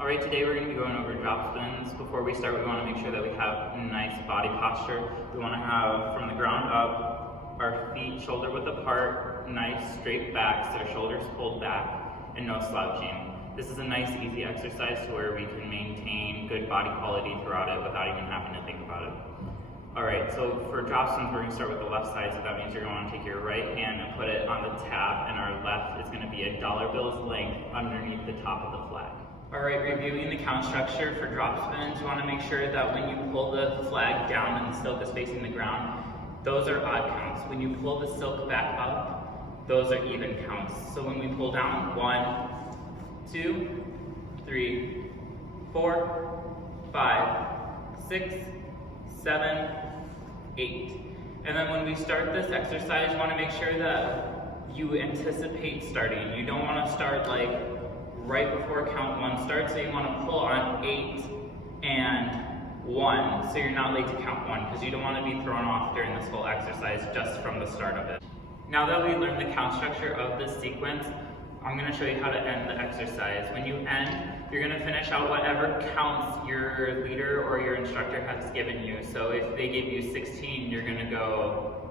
Alright, today we're going to be going over drop spins. Before we start, we want to make sure that we have nice body posture. We want to have, from the ground up, our feet shoulder width apart, nice straight backs, our shoulders pulled back, and no slouching. This is a nice easy exercise to where we can maintain good body quality throughout it without even having to think about it. Alright, so for drop spins, we're going to start with the left side, so that means you're going to want to take your right hand and put it on the tab, and our left is going to be a dollar bill's length underneath the top of the flag. Alright, reviewing the count structure for drop spins, you want to make sure that when you pull the flag down and the silk is facing the ground, those are odd counts. When you pull the silk back up, those are even counts. So when we pull down, 1, 2, 3, 4, 5, 6, 7, 8. And then when we start this exercise, you want to make sure that you anticipate starting. You don't want to start like right before count 1 starts, so you want to pull on 8 and 1, so you're not late to count 1, because you don't want to be thrown off during this whole exercise just from the start of it. Now that we learned the count structure of this sequence, I'm going to show you how to end the exercise. When you end, you're going to finish out whatever counts your leader or your instructor has given you. So if they give you 16, you're going to go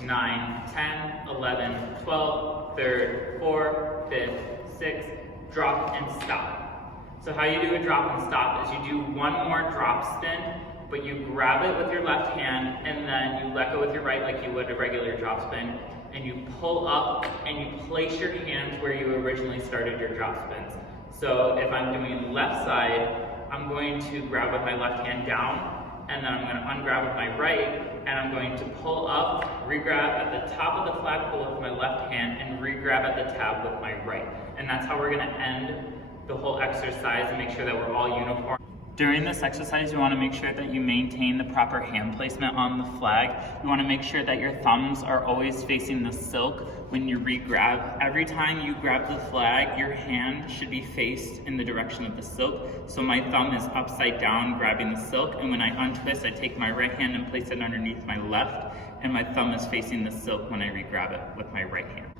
9, 10, 11, 12, 3rd, 4th, 5th, 6th, drop and stop. So how you do a drop and stop is you do one more drop spin, but you grab it with your left hand and then you let go with your right like you would a regular drop spin, and you pull up and you place your hands where you originally started your drop spins. So if I'm doing left side, I'm going to grab with my left hand down, and then I'm going to ungrab with my right, and I'm going to pull up, re-grab at the top of the flagpole with my left hand, and re-grab at the tab with my right. And that's how we're going to end the whole exercise and make sure that we're all uniform. During this exercise, you want to make sure that you maintain the proper hand placement on the flag. You want to make sure that your thumbs are always facing the silk when you re-grab. Every time you grab the flag, your hand should be faced in the direction of the silk. So my thumb is upside down grabbing the silk, and when I untwist, I take my right hand and place it underneath my left, and my thumb is facing the silk when I re-grab it with my right hand.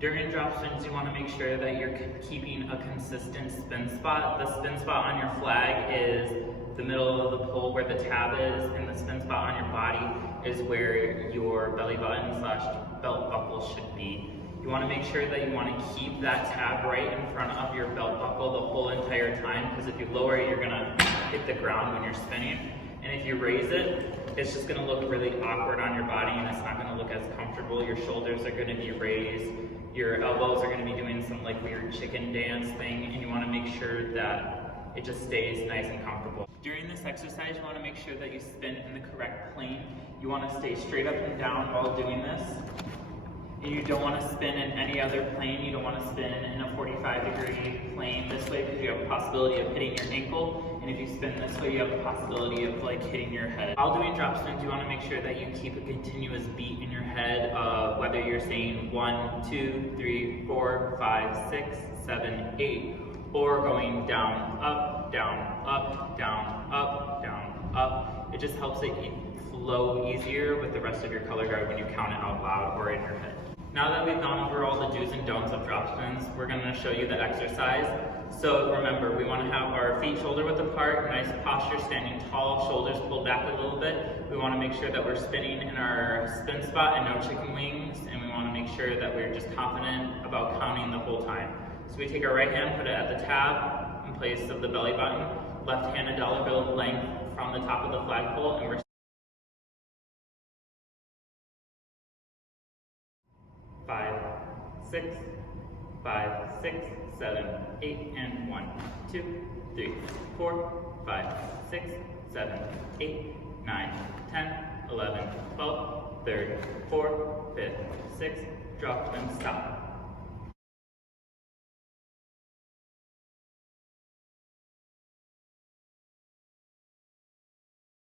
During drop spins, you want to make sure that you're keeping a consistent spin spot. The spin spot on your flag is the middle of the pole where the tab is, and the spin spot on your body is where your belly button / belt buckle should be. You want to make sure that you want to keep that tab right in front of your belt buckle the whole entire time, because if you lower it, you're going to hit the ground when you're spinning. And if you raise it, it's just going to look really awkward on your body, and it's not going to look as comfortable. Your shoulders are going to be raised. Your elbows are going to be doing some like weird chicken dance thing, and you want to make sure that it just stays nice and comfortable. During this exercise, you want to make sure that you spin in the correct plane. You want to stay straight up and down while doing this. And you don't want to spin in any other plane. You don't want to spin in a 45-degree plane this way, because you have a possibility of hitting your ankle. And if you spin this way, you have a possibility of like hitting your head. While doing drop spins, you want to make sure that you keep a continuous beat in your head of whether you're saying 1, 2, 3, 4, 5, 6, 7, 8, or going down, up, down, up, down, up, down, up. It just helps it flow easier with the rest of your color guard when you count it out loud or in your head. Now that we've gone over all the do's and don'ts of drop spins, we're going to show you the exercise. So remember, we want to have our feet shoulder width apart, nice posture, standing tall, shoulders pulled back a little bit. We want to make sure that we're spinning in our spin spot and no chicken wings, and we want to make sure that we're just confident about counting the whole time. So we take our right hand, put it at the tab in place of the belly button, left hand a dollar bill length from the top of the flagpole, and we're 5, 6, 5, 6, 7, 8, and 1, 2, 3, 4, 5, 6, 7, 8, 9, 10, 11, 12, 3rd, 4th, 5th, 6th, drop and stop.